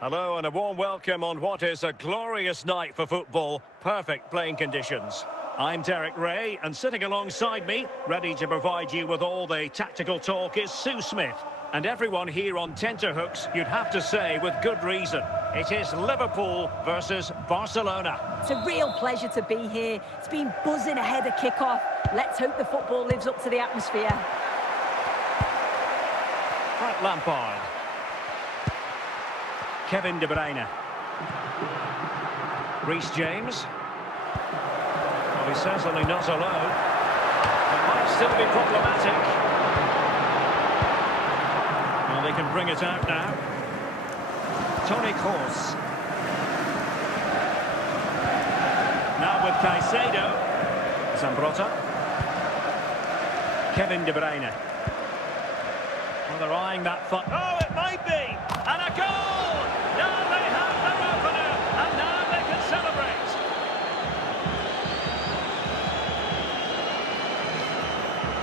Hello and a warm welcome on what is a glorious night for football. Perfect playing conditions. I'm Derek Ray, and sitting alongside me, ready to provide you with all the tactical talk, is Sue Smith. And everyone here on tenterhooks, you'd have to say with good reason. It is Liverpool versus Barcelona. It's a real pleasure to be here. It's been buzzing ahead of kick-off. Let's hope the football lives up to the atmosphere. Frank Lampard. Kevin De Bruyne. Reece James. Well, he's certainly not alone. It might still be problematic. Well, they can bring it out now. Toni Kroos. Now with Caicedo. Zambrotta. Kevin De Bruyne. Well, they're eyeing that fun. Oh, it might be! And a goal! Now they have their opener, and now they can celebrate.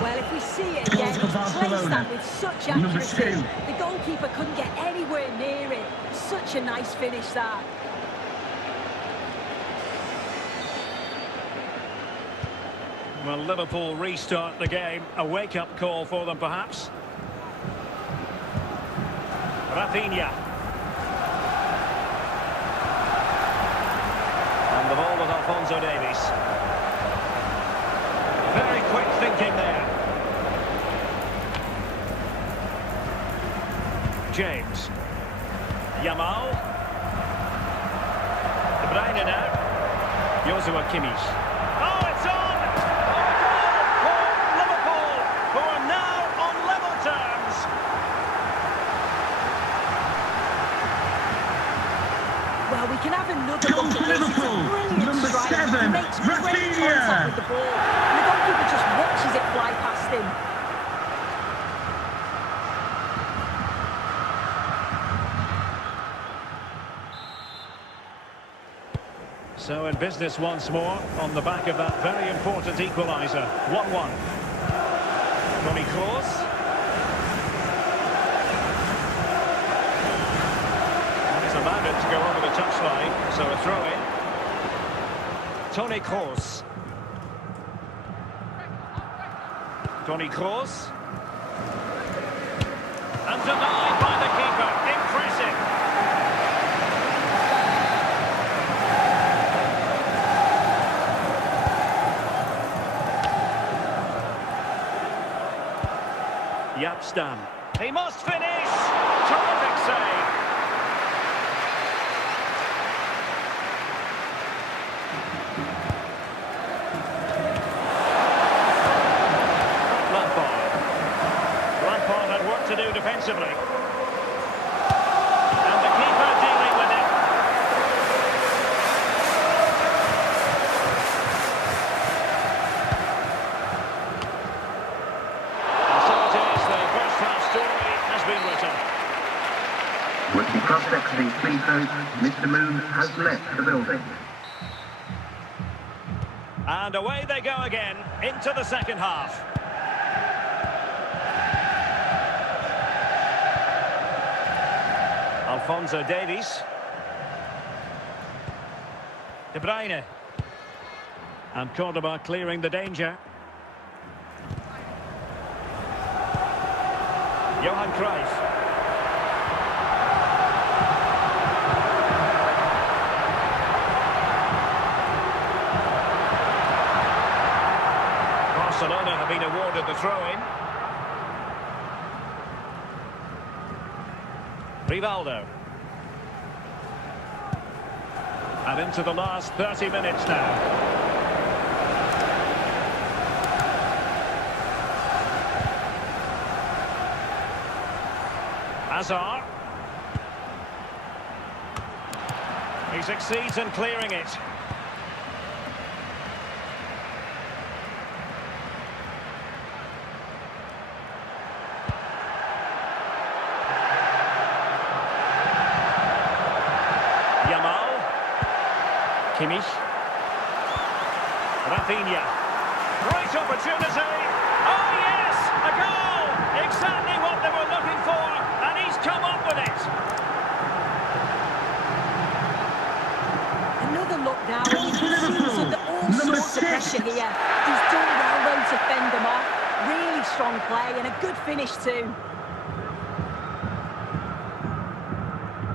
Well, if we see it again, he's placed that with such accuracy. The goalkeeper couldn't get anywhere near it. Such a nice finish, that. Well, Liverpool restart the game. A wake-up call for them, perhaps. Rafinha. And the ball with Alphonso Davies. Very quick thinking there. James. Yamal. De Bruyne now. Joshua Kimmich. Oh, it's on! Oh, goal for Liverpool, who are now on level terms. Well, we can have another look at this. It's a brilliant strike. He makes great contact with the ball. And the goalkeeper just watches it fly past him. So in business once more, on the back of that very important equaliser. 1-1. Toni Kroos. He's allowed it to go over the touchline, so a throw-in. Toni Kroos. Toni Kroos. And denied by the keeper. Impressive. Yapstam. He must finish! Terrific save! Lampard had work to do defensively. And the keeper dealing with it. And so it is, the first half story has been written. With the prospects being clean, Mr. Moon has left the building. And away they go again, into the second half. Alphonso Davies. De Bruyne. And Cordoba clearing the danger. Johan Cruyff. Barcelona have been awarded the throw-in. Rivaldo. And into the last 30 minutes now. Hazard. He succeeds in clearing it. Kimmich. Rafinha. Great opportunity. Oh yes, a goal! Exactly what they were looking for, and he's come up with it. Another look now, and you can see he's under all sorts of pressure here. He's done well though to fend them off. Really strong play and a good finish too.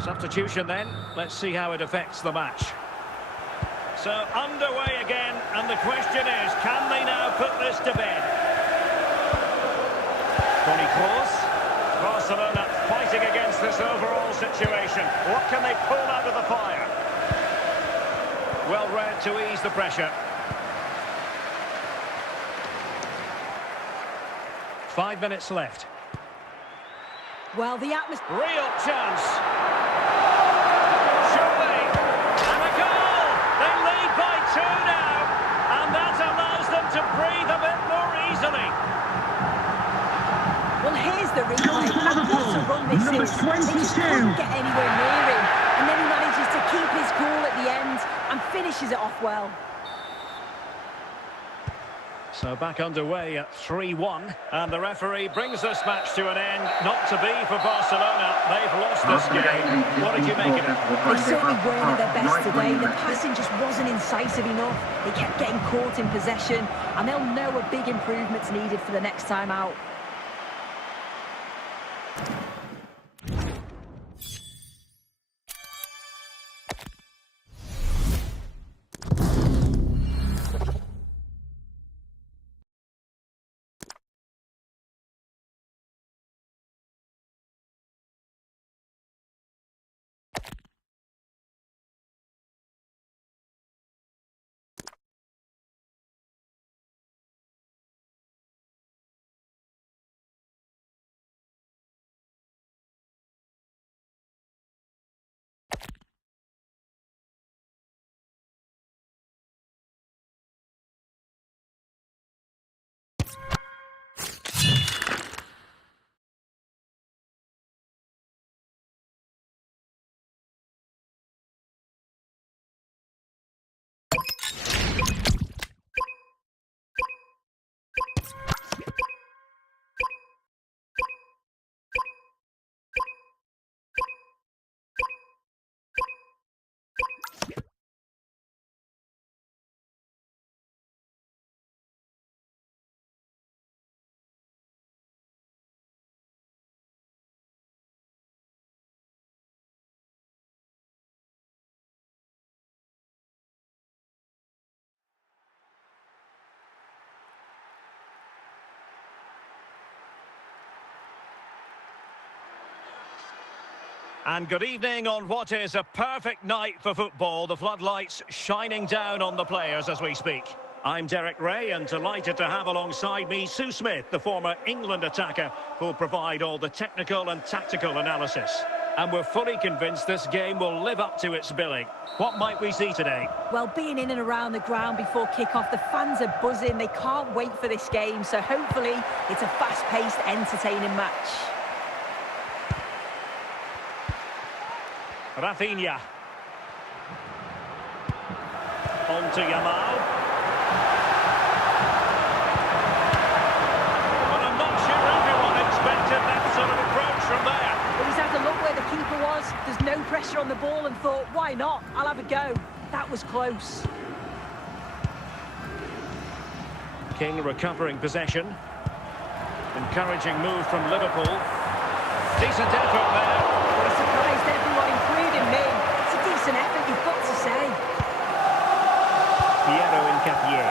Substitution then. Let's see how it affects the match. So underway again, and the question is, can they now put this to bed? Toni Kroos. Barcelona fighting against this overall situation. What can they pull out of the fire? Well read to ease the pressure. 5 minutes left. Well, the atmosphere... Real chance. Surely. And a goal! They lead by 2 now. And that allows them to breathe a bit more easily. Well, here's the replay. And what a run this is. They just couldn't get anywhere near him. And then he manages to keep his cool at the end and finishes it off well. So back underway at 3-1, and the referee brings this match to an end. Not to be for Barcelona. They've lost this game. What did you make of it? They certainly weren't at their best today. The passing just wasn't incisive enough. They kept getting caught in possession, and they'll know a big improvement's needed for the next time out. And good evening on what is a perfect night for football. The floodlights shining down on the players as we speak. I'm Derek Ray, and delighted to have alongside me Sue Smith, the former England attacker, who'll provide all the technical and tactical analysis. And we're fully convinced this game will live up to its billing. What might we see today? Well, being in and around the ground before kick-off, the fans are buzzing. They can't wait for this game, so hopefully it's a fast-paced, entertaining match. Rafinha. On to Yamal. But I'm not sure everyone expected that sort of approach from there. Well, he's had a look where the keeper was. There's no pressure on the ball and thought, why not? I'll have a go. That was close. King recovering possession. Encouraging move from Liverpool. Decent effort there. Well, he surprised everyone, including me. It's a decent effort, you've got to say. Piero Incapié.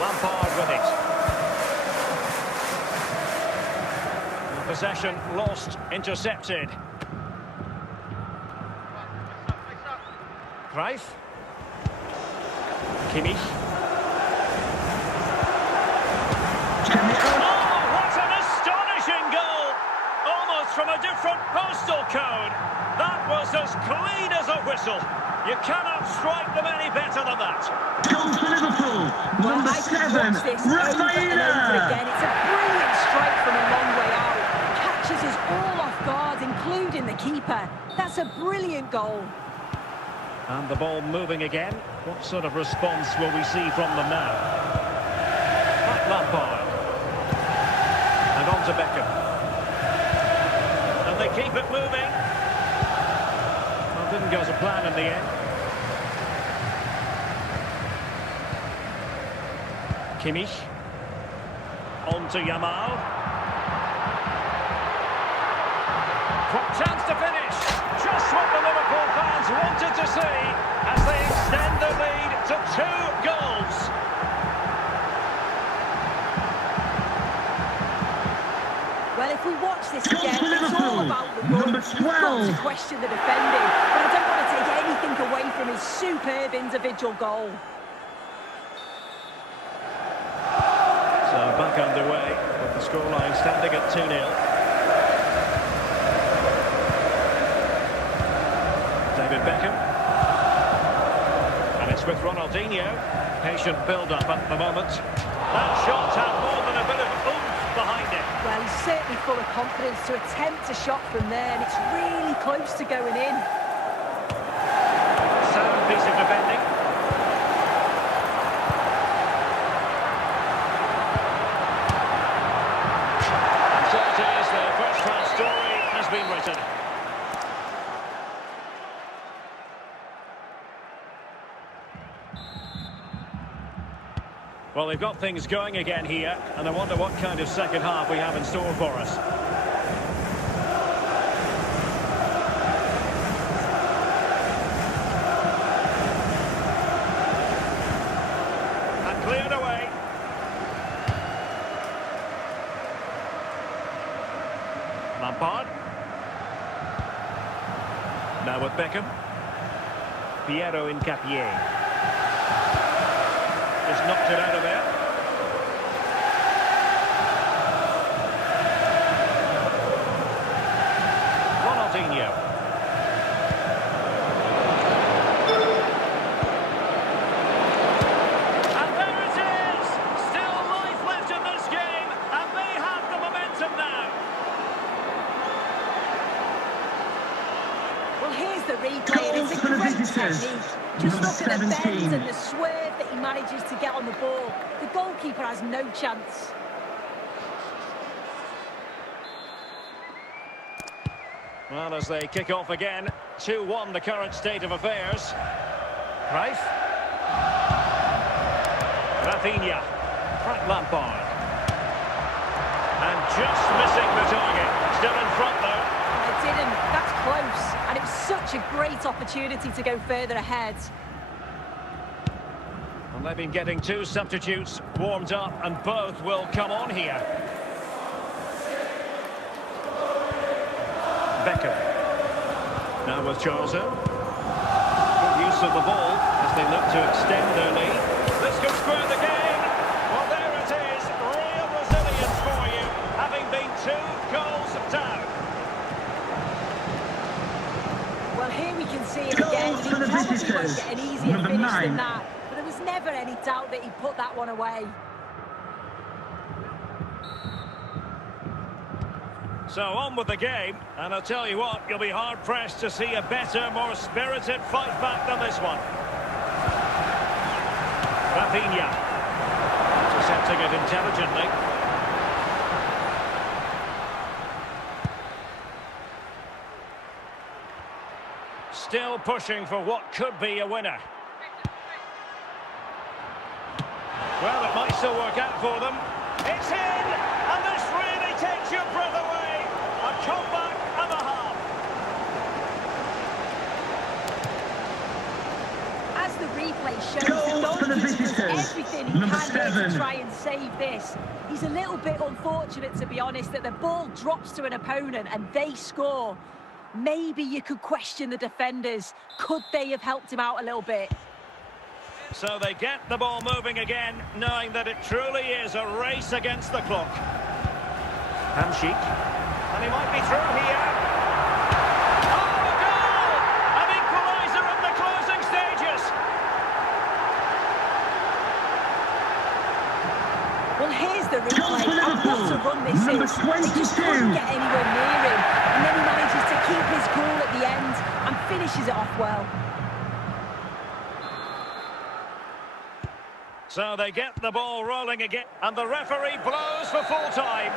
Lampard with it. The possession lost, intercepted. Cruyff. Kimmich. Oh, what an astonishing goal! Almost from a different postal code. That was as clean as a whistle. You cannot strike them any better than that. Goal for Liverpool, number 7, Rafaela. Again. It's a brilliant strike from a long way out. Catches us all off guard, including the keeper. That's a brilliant goal. And the ball moving again. What sort of response will we see from them now? Frank Lampard. And on to Beckham. And they keep it moving. Well, didn't go to plan in the end. Kimmich. On to Yamal. Chance to finish. Just what the Liverpool fans wanted to see as they extend the lead to 2 goals. Well, if we watch this again, it's all about the goal. Number 12. You've got to question the defending, but I don't want to take anything away from his superb individual goal. So back underway with the scoreline standing at 2-0. Beckham, and it's with Ronaldinho. Patient build-up at the moment. That shot had more than a bit of oomph behind it. Well, he's certainly full of confidence to attempt a shot from there, and it's really close to going in. Sound piece of defending. And so it is, the first-class story has been written. Well, they've got things going again here, and I wonder what kind of second half we have in store for us. And cleared away. Lampard. Now with Beckham. Piero Incapié. Just knocked it out of there. Ronaldinho. And there it is! Still life left in this game, and they have the momentum now. Well, here's the replay, and it's a great technique. Just look at the bend and the swerve that he manages to get on the ball. The goalkeeper has no chance. Well, as they kick off again, 2-1 the current state of affairs. Cruyff. Rafinha. Frank Lampard. And just missing the target. Still in front though. It didn't. That's close. And it was such a great opportunity to go further ahead. And they've been getting 2 substitutes warmed up, and both will come on here. Beckham. Now with Charleston. Good use of the ball as they look to extend their lead. This could square the game. Well, there it is. Real resilience for you, having been 2 goals down. Well, here we can see it again. He probably won't get an easier finish than that. But there was never any doubt that he put that one away. So on with the game, and I'll tell you what, you'll be hard-pressed to see a better, more spirited fight back than this one. Rafinha, intercepting it intelligently. Still pushing for what could be a winner. Well, it might still work out for them. It's in, and this really takes your breath away. A comeback and a half. As the replay shows, the goalkeeper does everything he can here to try and save this. He's a little bit unfortunate, to be honest, that the ball drops to an opponent and they score. Maybe you could question the defenders. Could they have helped him out a little bit? So they get the ball moving again, knowing that it truly is a race against the clock. Hamsik. And he might be through here. Oh, a goal! An equaliser in the closing stages. Well, here's the replay. And what a run this is. They just couldn't get anywhere near him. And then he manages to keep his cool at the end and finishes it off well. So they get the ball rolling again, and the referee blows for full time.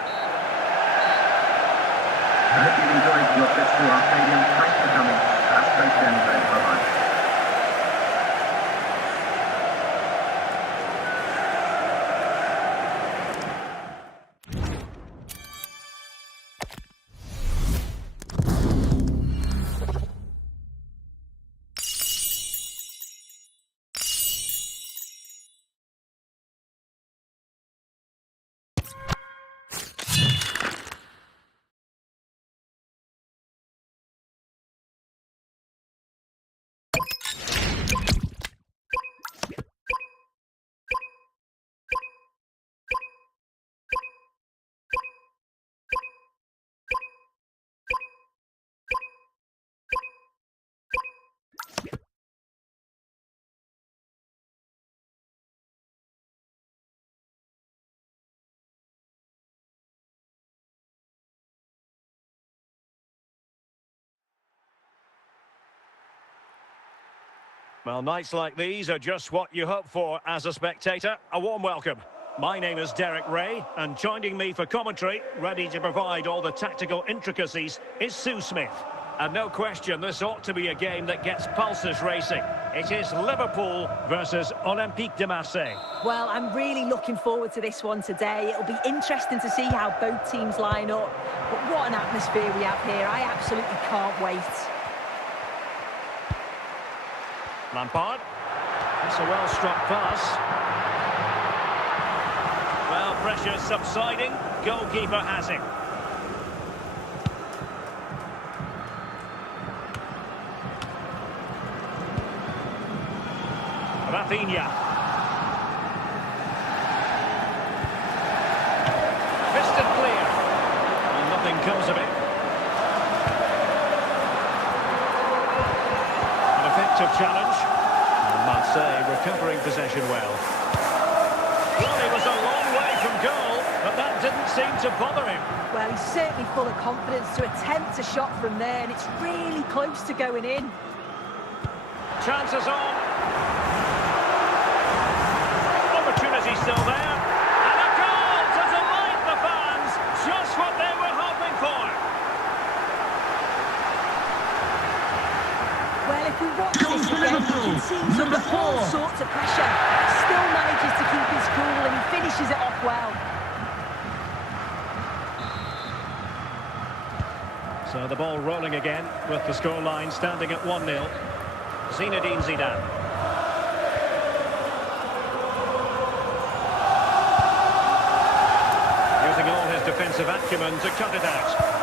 I hope you've enjoyed your trip to our stadium. Thanks for coming. Have a safe journey. Bye-bye. Well, nights like these are just what you hope for as a spectator. A warm welcome. My name is Derek Ray, and joining me for commentary, ready to provide all the tactical intricacies, is Sue Smith. And no question, this ought to be a game that gets pulses racing. It is Liverpool versus Olympique de Marseille. Well, I'm really looking forward to this one today. It'll be interesting to see how both teams line up. But what an atmosphere we have here. I absolutely can't wait. Lampard. It's a well-struck pass. Well, pressure subsiding. Goalkeeper has it. Rafinha. Fisted clear. And nothing comes of it. An effective challenge. And Marseille recovering possession well. Well, he was a long way from goal, but that didn't seem to bother him. Well, he's certainly full of confidence to attempt a shot from there, and it's really close to going in. Chances on. Opportunity still there. And a goal to delight the fans. Just what they were hoping for. Well, if we watch this again, you can see he's under all sorts of pressure. Still manages to keep his cool and he finishes it off well. So the ball rolling again with the scoreline standing at 1-0. Zinedine Zidane. Using all his defensive acumen to cut it out.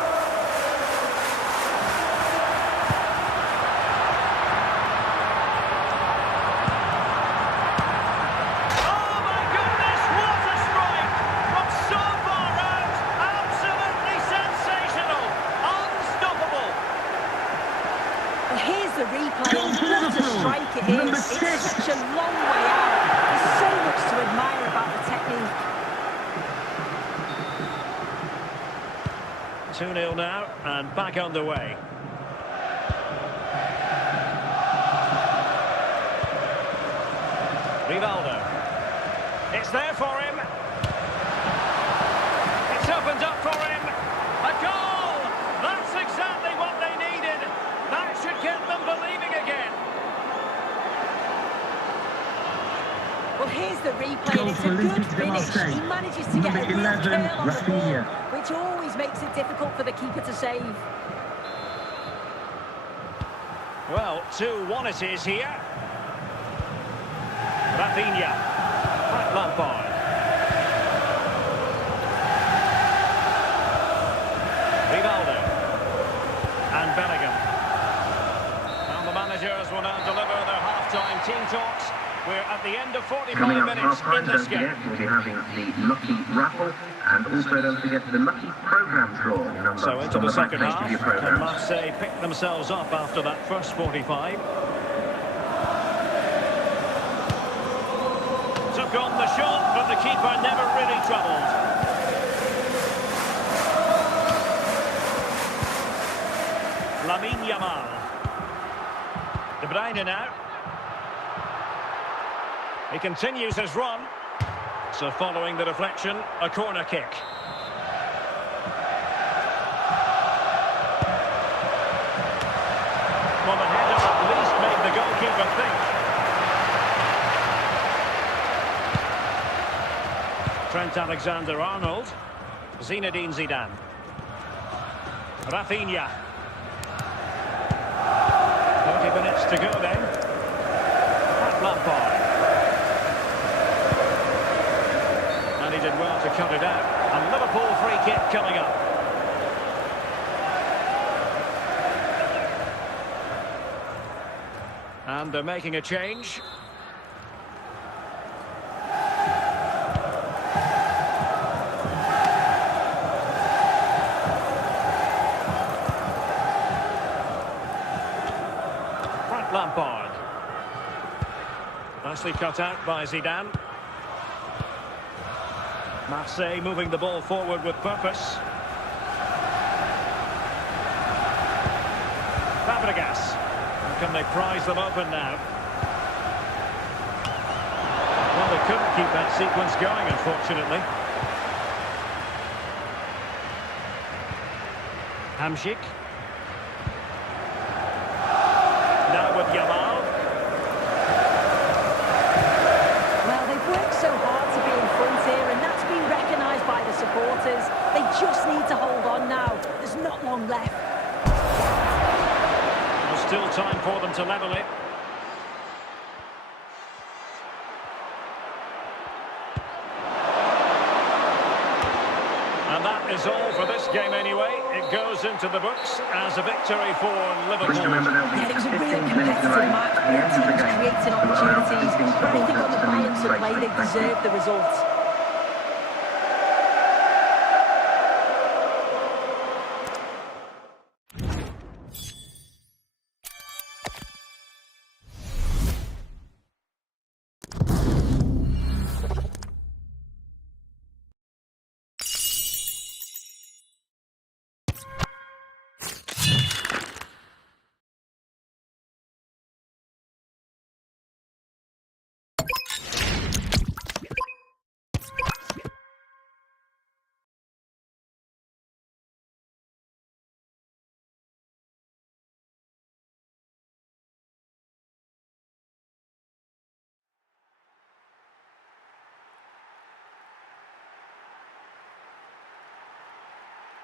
The replay, what a strike it is. It's such a long way out. There's so much to admire about the technique. 2-0 now, and back underway. Rivaldo. It's there for him. It's opened up for him. A goal! That's exactly what they needed. That should get them believing again. Well, Here's the replay, and it's a good finish. He manages to get a real curl on the ball, which always makes it difficult for the keeper to save. Well, 2-1 it is here. Rafinha. Frank Lampard. Rivaldo. And Bellingham. And the managers will now deliver their half-time team talks. We're at the end of 45 minutes in this game. We'll be having the Lucky Raffle, and also don't forget the Lucky Programme draw number. So into the second half, and Marseille picked themselves up after that first 45. Took on the shot, but the keeper never really troubled. Lamine Yamal. De Bruyne now. He continues his run. So following the deflection, a corner kick. Well, the header at least made the goalkeeper think. Trent Alexander-Arnold. Zinedine Zidane. Rafinha. 30 minutes to go then. Frank Lampard. And he did well to cut it out. And Liverpool free kick coming up. And they're making a change. Frank Lampard. Nicely cut out by Zidane. Marseille moving the ball forward with purpose. Fabregas. Can they prise them open now? Well, they couldn't keep that sequence going, unfortunately. Hamšík. Now with Yamal. Well, they've worked so hard to be in front here, and that's been recognised by the supporters. They just need to hold on now. There's not long left. Still time for them to level it. And that is all for this game anyway. It goes into the books as a victory for Liverpool. Yeah, it was a really competitive match. Both teams creating opportunities. But I think on the balance of play, they deserved the result.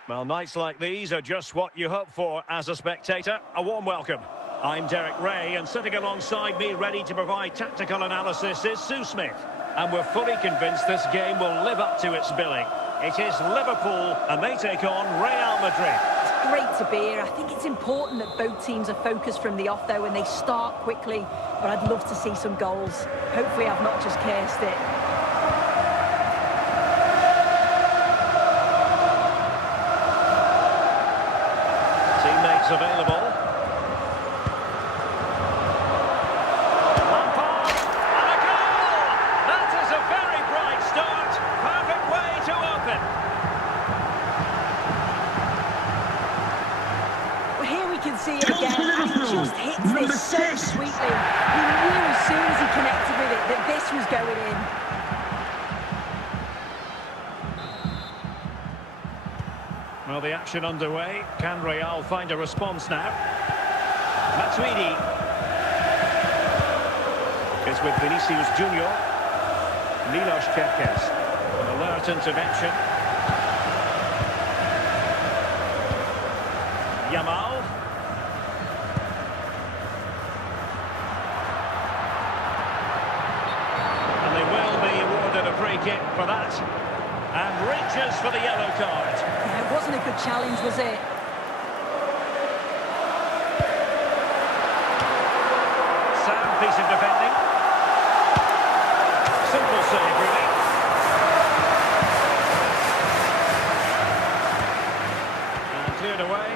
Well, nights like these are just what you hope for as a spectator. A warm welcome. I'm Derek Ray, and sitting alongside me, ready to provide tactical analysis, is Sue Smith. And we're fully convinced this game will live up to its billing. It is Liverpool, and they take on Real Madrid. It's great to be here. I think it's important that both teams are focused from the off, though, and they start quickly. But I'd love to see some goals. Hopefully I've not just cursed it. Available. Lampard, and a goal! That is a very bright start. Perfect way to open. Well, here we can see it again, and he just hits this so sweetly. He knew as soon as he connected with it that this was going in. Well, the action underway. Can Real find a response now? Matuidi is with Vinicius Junior. Milos Kerkez. An alert intervention. Yamal. And they will be awarded a free kick for that. And reaches for the yellow card. Yeah, it wasn't a good challenge, was it? Sound piece of defending. Simple save, really. And cleared away.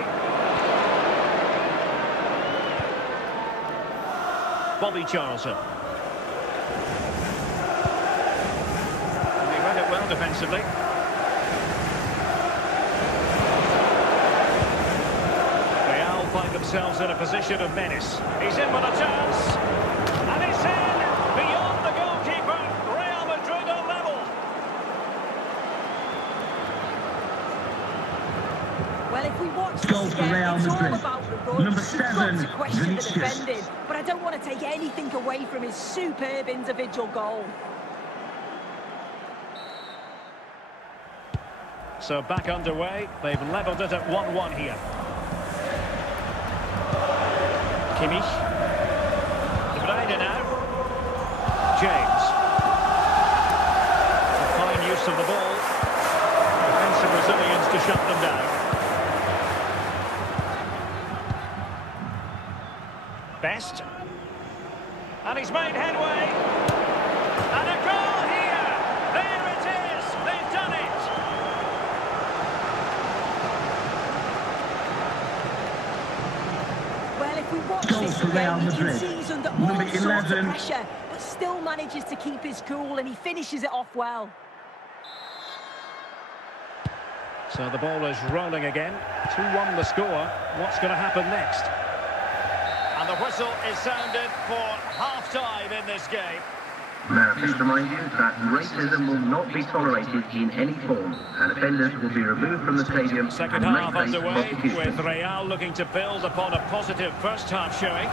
Bobby Charlton. And he read it well defensively. Real find themselves in a position of menace. He's in with a chance. And it's in! Beyond the goalkeeper. Real Madrid are level. Well, if we watch Goal this for again, Real it's all Madrid. about the run. Number You've 7, got to question the Vinicius. defending, but I don't want to take anything away from his superb individual goal. So back underway. They've levelled it at 1-1 here. Kimmich. De Bruyne now. James. A fine use of the ball. Defensive resilience to shut them down. Best. And he's made headway. And a goal here. There it is. They've done it. Well, if we watch Goal this for Real again, you can Madrid. see he's under all Number sorts of 11. pressure, but still manages to keep his cool, and he finishes it off well. So the ball is rolling again. 2-1 the score. What's going to happen next? And the whistle is sounded for half-time in this game. Now, please remind you that racism will not be tolerated in any form, and offenders will be removed from the stadium Second and half may face underway, prosecution. with Real looking to build upon a positive first half showing.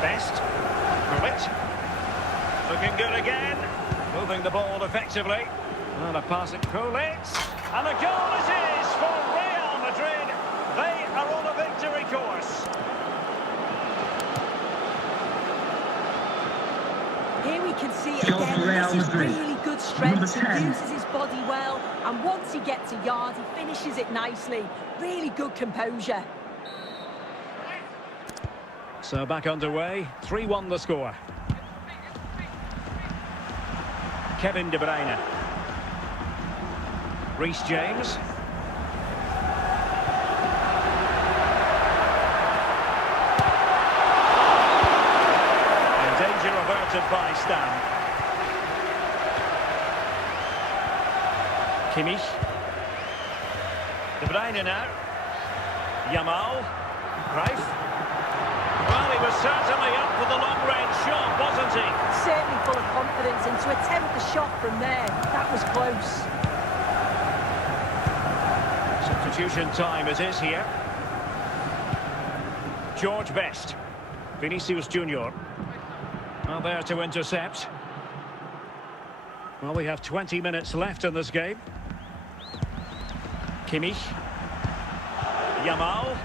Best. Gullit. Looking good again. Moving the ball effectively. And a pass at Gullit. And a goal it is for Real Madrid. They are on a victory course. Here we can see it Goal again. for Real This is Madrid. really good Number strength. 10. He uses his body well, and once he gets a yard, he finishes it nicely. Really good composure. So back underway, 3-1 the score. Kevin De Bruyne. Reece James. And danger averted by Stan. Kimmich. De Bruyne now. Yamal. Greif. Well, he was certainly up for the long-range shot, wasn't he? Certainly full of confidence, and to attempt the shot from there, that was close. Substitution time it is here. George Best. Vinicius Junior. Now there to intercept. Well, we have 20 minutes left in this game. Kimmich. Yamal.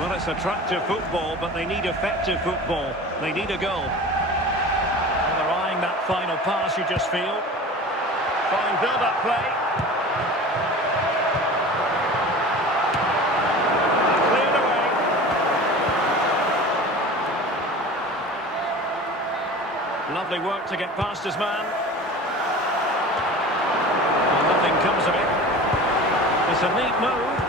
Well, it's attractive football, but they need effective football. They need a goal. Well, they're eyeing that final pass, you just feel. Fine build-up play. Cleared away. Lovely work to get past his man. Well, nothing comes of it. It's a neat move.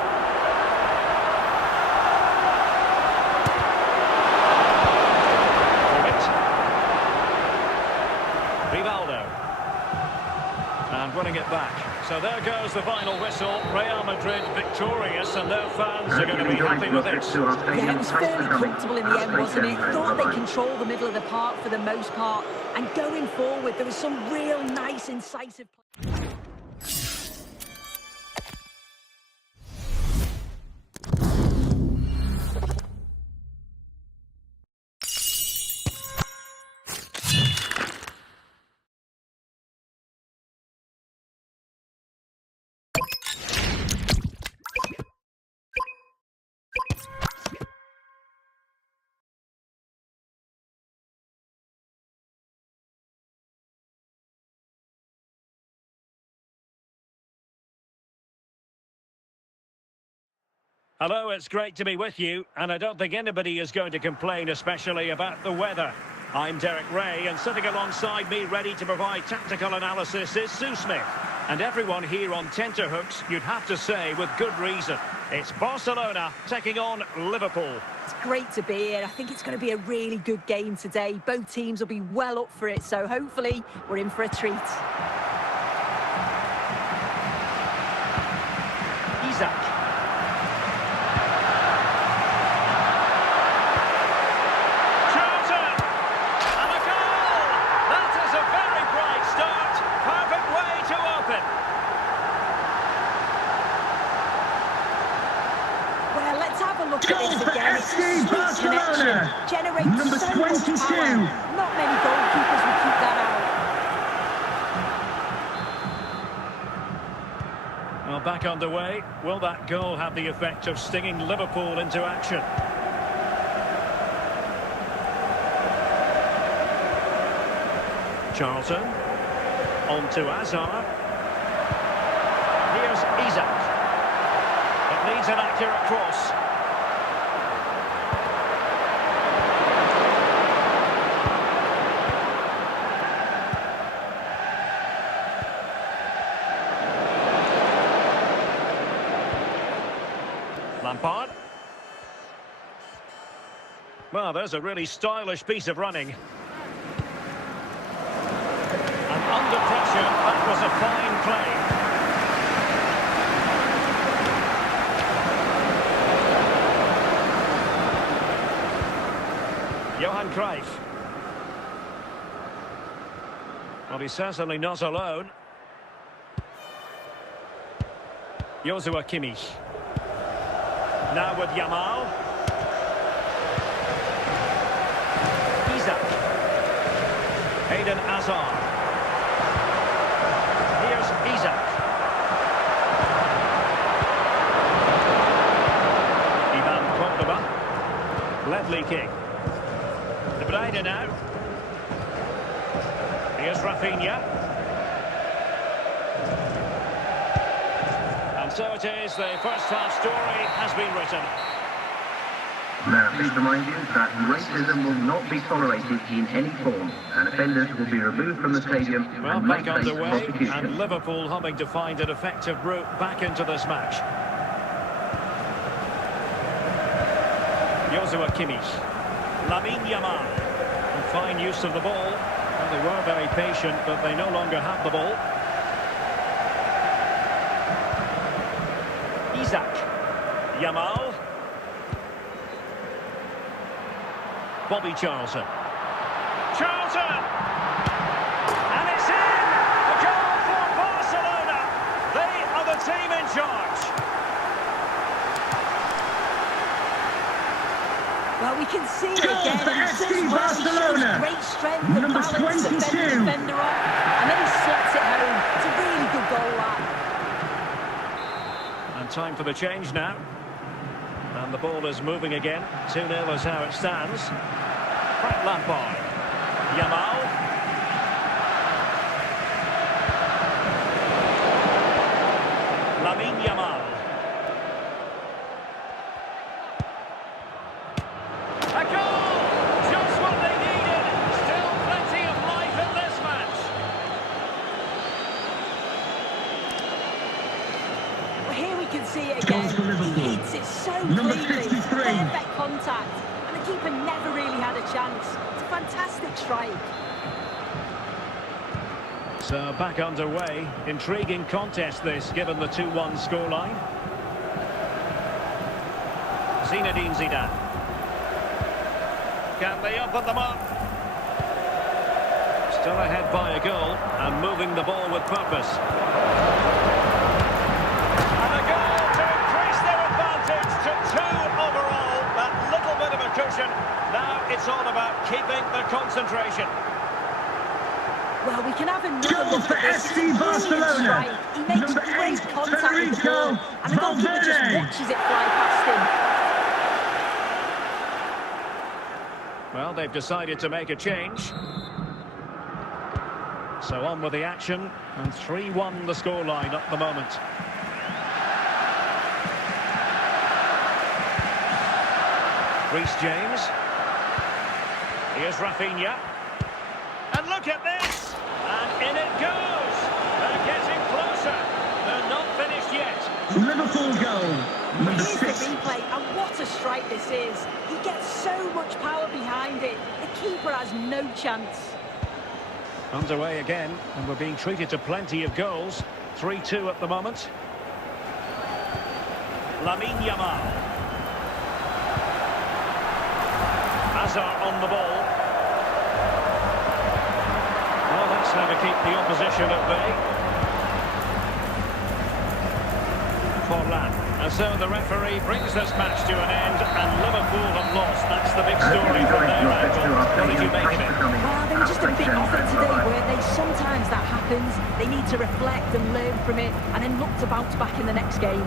And winning it back. So there goes the final whistle. Real Madrid victorious, and their fans are going to be happy with it. Yeah, it was fairly comfortable in the end, wasn't it? Thought they controlled the middle of the park for the most part. And going forward, there was some real nice, incisive play. Hello, it's great to be with you, and I don't think anybody is going to complain, especially about the weather. I'm Derek Ray, and sitting alongside me, ready to provide tactical analysis, is Sue Smith. And everyone here on tenterhooks, you'd have to say, with good reason. It's Barcelona taking on Liverpool. It's great to be here. I think it's going to be a really good game today. Both teams will be well up for it, so hopefully we're in for a treat. Isaac. Goal for FC Barcelona! Number 22. Not many goalkeepers will keep that out. Well, back underway. Will that goal have the effect of stinging Liverpool into action? Charlton. On to Hazard. Here's Isaac. It needs an accurate cross. Lampard. Well, there's a really stylish piece of running. And under pressure, that was a fine play. Johan Cruyff. Well, he's certainly not alone. Joshua Kimmich. Now with Yamal. Isaac. Eden Hazard. Here's Isaac. Ivan Cordoba. Ledley King. De Bruyne now. Here's Rafinha. And so it is, the first half story has been written. Now, please remind you that racism will not be tolerated in any form, and offenders will be removed from the stadium. Well, and back may face underway, prosecution. and Liverpool hoping to find an effective route back into this match. Joshua Kimmich. Lamine Yamal. And fine use of the ball. Well, they were very patient, but they no longer have the ball. Isaac. Yamal. Bobby Charlton. Charlton! And it's in! A goal for Barcelona! They are the team in charge. Well, we can see it Goal again. for FC Barcelona! Great strength and Number balance to 22. fend the defender off. And then he slots it home. It's a really good goal, that. And time for the change now. And the ball is moving again. 2-0 is how it stands. Frank Lampard. Yamal. Lamine Yamal. A goal! Just what they needed. Still plenty of life in this match. Well, here we can see it again. He hits it so Number cleanly. 53. Perfect contact. And the keeper never really had a chance. It's a fantastic strike. So back underway. Intriguing contest this, given the 2-1 scoreline. Zinedine Zidane. Can they open them up? Still ahead by a goal and moving the ball with purpose. And a goal to increase their advantage to 2 overall. That little bit of a cushion. Now it's all about keeping the concentration. Well, we can have another Goal look for at this. FC It's a brilliant Barcelona. strike. He makes Number great 8, contact with the Federico ball. And the goalkeeper just Valverde. watches it fly past him. Well, they've decided to make a change. So on with the action, and 3-1 the scoreline at the moment. Reece James. Here's Rafinha. And look at this! And in it goes! They're getting closer. They're not finished yet. Liverpool goal. Number Here's the 6. replay, and what a strike this is. He gets so much power behind it. The keeper has no chance. Underway again, and we're being treated to plenty of goals. 3-2 at the moment. Lamine Yamal. Hazard on the ball. Well, that's how to keep the opposition at bay. Forlan. And so the referee brings this match to an end, and Liverpool have lost. That's the big story from their angle. What did you make of it? Well, they were just a bit off it today, weren't they? Sometimes that happens. They need to reflect and learn from it, and then look to bounce back in the next game.